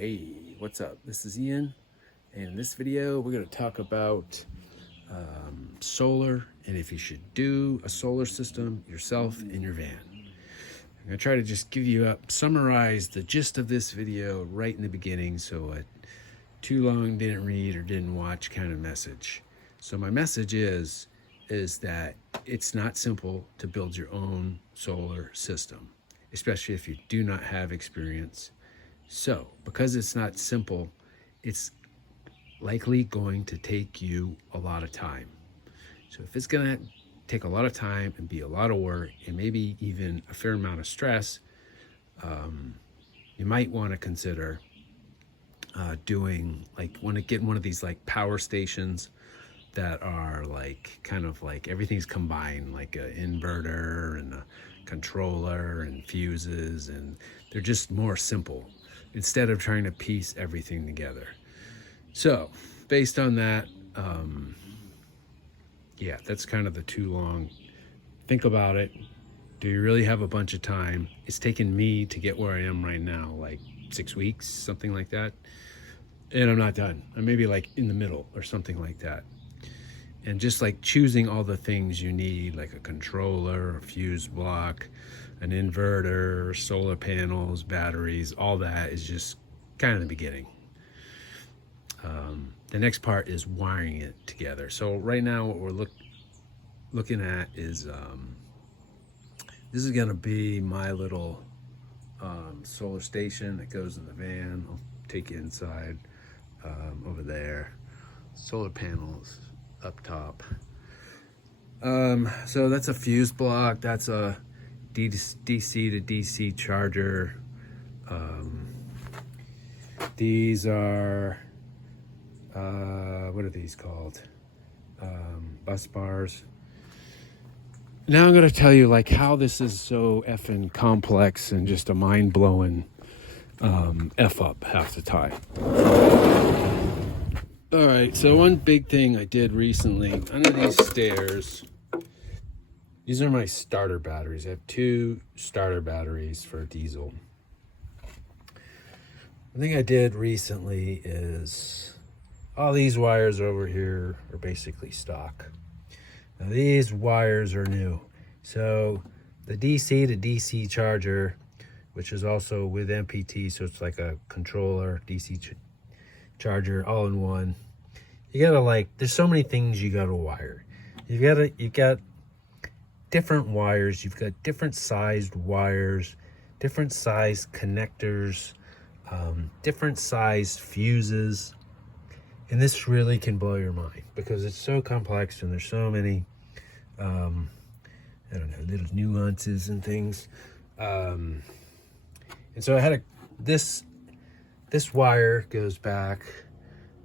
Hey, what's up? This is Ian, and in this video we're going to talk about solar and if you should do a solar system yourself in your van. I'm going to try to just summarize the gist of this video right in the beginning, so too long didn't read or didn't watch kind of message. So my message is that it's not simple to build your own solar system, especially if you do not have experience. So, because it's not simple, it's likely going to take you a lot of time. So if it's going to take a lot of time and be a lot of work and maybe even a fair amount of stress, you might want to consider getting one of these like power stations that are like kind of like everything's combined, like an inverter and a controller and fuses, and they're just more simple instead of trying to piece everything together. So based on that, that's kind of the too long. Think about it. Do you really have a bunch of time? It's taken me to get where I am right now, like 6 weeks, something like that. And I'm not done. I'm maybe like in the middle or something like that. And just like choosing all the things you need, like a controller, a fuse block, an inverter, solar panels, batteries, all that is just kind of the beginning. The next part is wiring it together. So right now what we're looking at is, this is gonna be my little solar station that goes in the van. I'll take you inside over there. Solar panels up top. So that's a fuse block. That's a DC to DC charger. These are what are these called? Bus bars. Now I'm going to tell you like how this is so effing complex and just a mind-blowing F up half the time. All right, so one big thing I did recently, under these stairs, these are my starter batteries. I have 2 starter batteries for diesel. The thing I did recently is all these wires over here are basically stock. Now these wires are new. So the DC to DC charger, which is also with MPT, so it's like a controller, DC charger, all in one. You gotta there's so many things you gotta wire. You've got different wires, you've got different sized wires, different sized connectors, different sized fuses. And this really can blow your mind because it's so complex and there's so many, little nuances and things. And so I had this wire goes back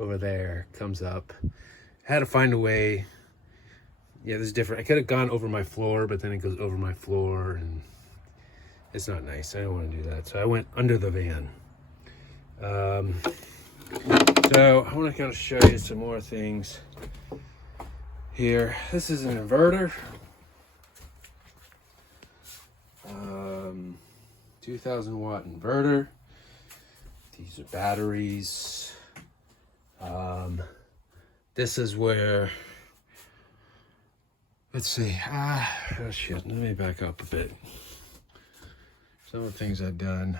over there, comes up. I had to find a way. Yeah, this is different. I could have gone over my floor, but then it goes over my floor and it's not nice. I don't want to do that. So I went under the van. So I want to kind of show you some more things here. This is an inverter. 2000 watt inverter. These are batteries. This is where, let's see, let me back up a bit. Some of the things I've done.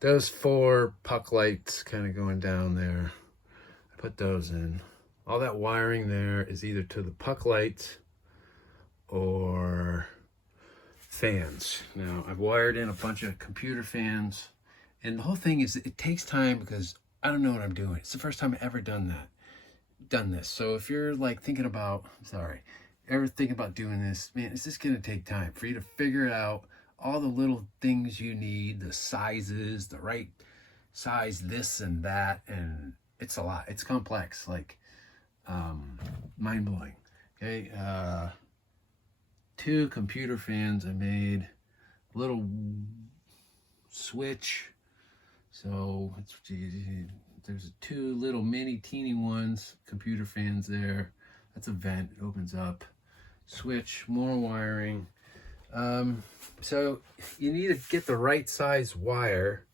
Those 4 puck lights kind of going down there, I put those in. All that wiring there is either to the puck lights or fans. Now I've wired in a bunch of computer fans, and the whole thing is it takes time because I don't know what I'm doing. It's the first time I've ever done this. So if you're like ever thinking about doing this, man, it's just gonna take time for you to figure out all the little things you need, the sizes, the right size, this and that, and it's a lot. It's complex, mind-blowing. Okay, 2 computer fans I made, a little switch. So there's 2 little mini teeny ones, computer fans there. That's a vent, it opens up. Switch, more wiring. So you need to get the right size wire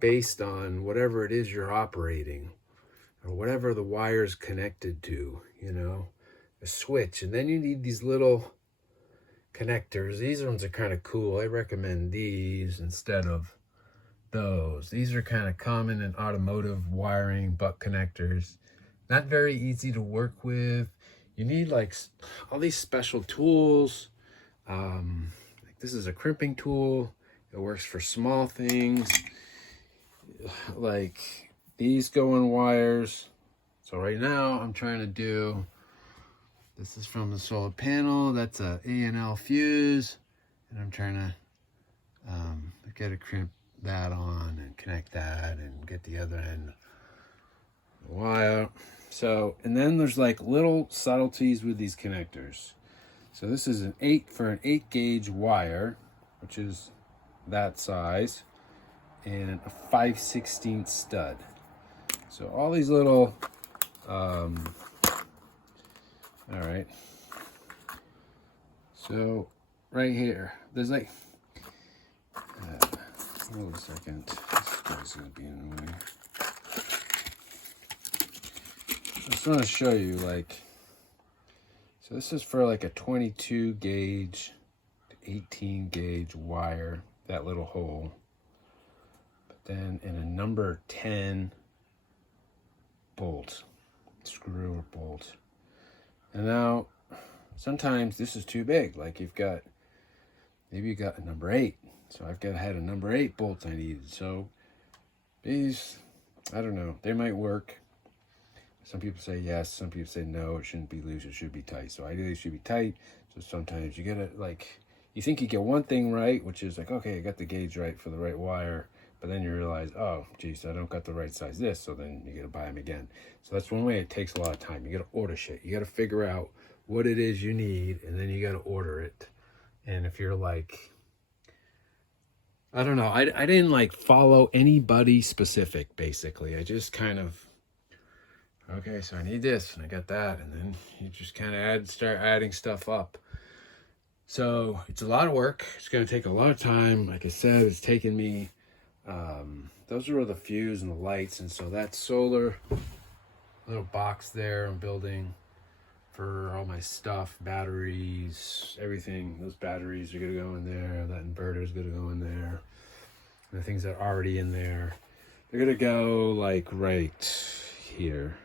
based on whatever it is you're operating or whatever the wire's connected to, you know, a switch. And then you need these little connectors. These ones are kind of cool. I recommend these instead of those. These are kind of common in automotive wiring, butt connectors. Not very easy to work with. You need like all these special tools. Like this is a crimping tool. It works for small things. Like these go in wires. So right now I'm trying to do, this is from the solar panel. That's a A&L fuse. And I'm trying to get a crimp that on and connect that and get the other end of the wire. So, and then there's like little subtleties with these connectors. So this is an 8 gauge wire, which is that size, and a 5/16 stud. So all these little, all right. So right here, there's like, hold a second. This guy's gonna be annoying. I just want to show you, like, so this is for like a 22 gauge to 18 gauge wire, that little hole. But then in a number 10 bolt, screw or bolt. And now sometimes this is too big. Like maybe you got a number 8. So had a number 8 bolt I needed. So these, I don't know, they might work. Some people say yes, some people say no, it shouldn't be loose, it should be tight. So ideally it should be tight. So sometimes you get it, like, you think you get one thing right, which is like, okay, I got the gauge right for the right wire. But then you realize, oh, geez, I don't got the right size this. So then you got to buy them again. So that's one way it takes a lot of time. You got to order shit. You got to figure out what it is you need, and then you got to order it. And if you're like, I don't know, I didn't like follow anybody specific, basically. I just kind of, okay, so I need this and I got that, and then you just kind of start adding stuff up. So it's a lot of work. It's going to take a lot of time. Like I said, it's taken me, those are the fuse and the lights, and so that solar little box there I'm building for all my stuff, batteries, everything. Those batteries are going to go in there. That inverter is going to go in there. And the things that are already in there, they're going to go like right here.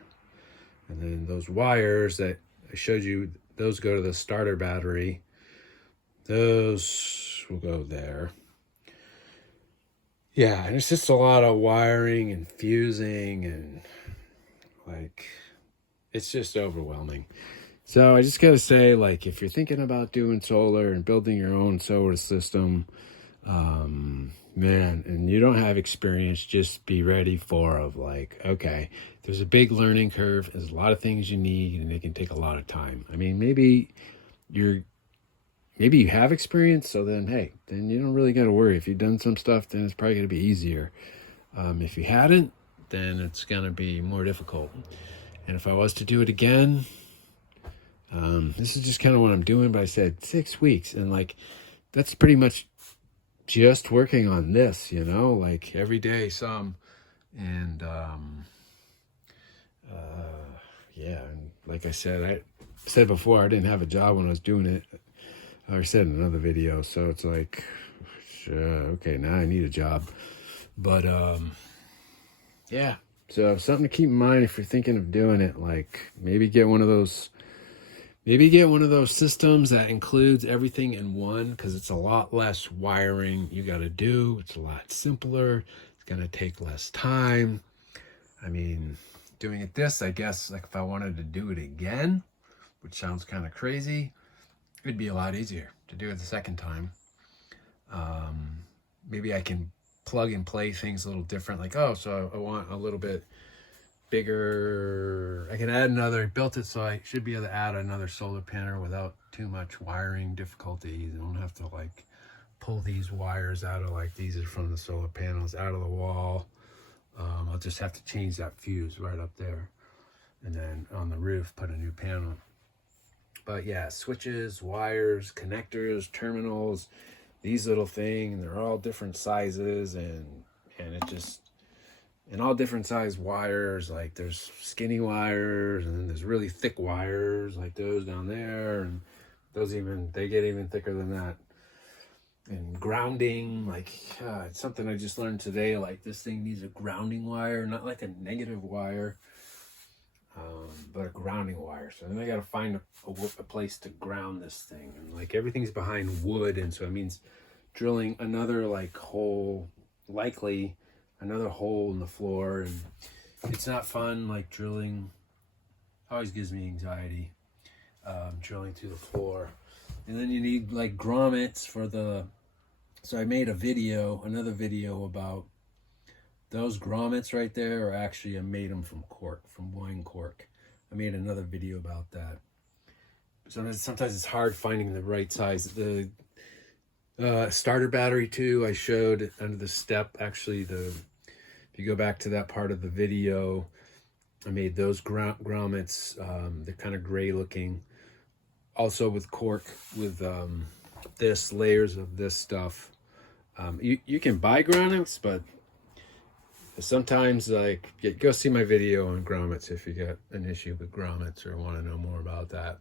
And then those wires that I showed you, those go to the starter battery. Those will go there. Yeah, and it's just a lot of wiring and fusing, and like, it's just overwhelming. So I just gotta say, like, if you're thinking about doing solar and building your own solar system, man, and you don't have experience, just be ready like, okay, there's a big learning curve. There's a lot of things you need, and it can take a lot of time. I mean, maybe you have experience, so then, hey, then you don't really got to worry. If you've done some stuff, then it's probably going to be easier. If you hadn't, then it's going to be more difficult. And if I was to do it again, this is just kind of what I'm doing, but I said 6 weeks, and like, that's pretty much just working on this, you know, like every day some, and yeah, and like I said before, I didn't have a job when I was doing it. I said in another video, so it's like, okay, now I need a job. But yeah, so something to keep in mind if you're thinking of doing it, like maybe get one of those systems that includes everything in one, because it's a lot less wiring you got to do. It's a lot simpler. It's going to take less time. I mean, doing it this, I guess, like if I wanted to do it again, which sounds kind of crazy, it'd be a lot easier to do it the second time. Maybe I can plug and play things a little different. Like, oh, so I want a little bit bigger. I can add another, built it so I should be able to add another solar panel without too much wiring difficulties. I don't have to like pull these wires out of, like, these are from the solar panels out of the wall. I'll just have to change that fuse right up there. And then on the roof, put a new panel. But yeah, switches, wires, connectors, terminals, these little things, they're all different sizes, and and it just, and all different size wires. Like there's skinny wires, and then there's really thick wires like those down there, and those they get even thicker than that. And grounding, like it's something I just learned today. Like this thing needs a grounding wire, not like a negative wire, but a grounding wire. So then I got to find a place to ground this thing, and like everything's behind wood, and so it means drilling another like hole, likely another hole in the floor, and it's not fun. Like drilling always gives me anxiety, drilling through the floor. And then you need like grommets for the, so I made another video about those grommets right there. Are actually, I made them from cork, from wine cork. I made another video about that. So sometimes it's hard finding the right size. The starter battery too, I showed under the step. Actually, if you go back to that part of the video, I made those grommets. They're kind of gray looking. Also with cork, with this layers of this stuff. You can buy grommets, but sometimes like go see my video on grommets if you got an issue with grommets or want to know more about that.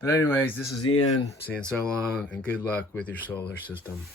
But anyways, this is Ian saying so long and good luck with your solar system.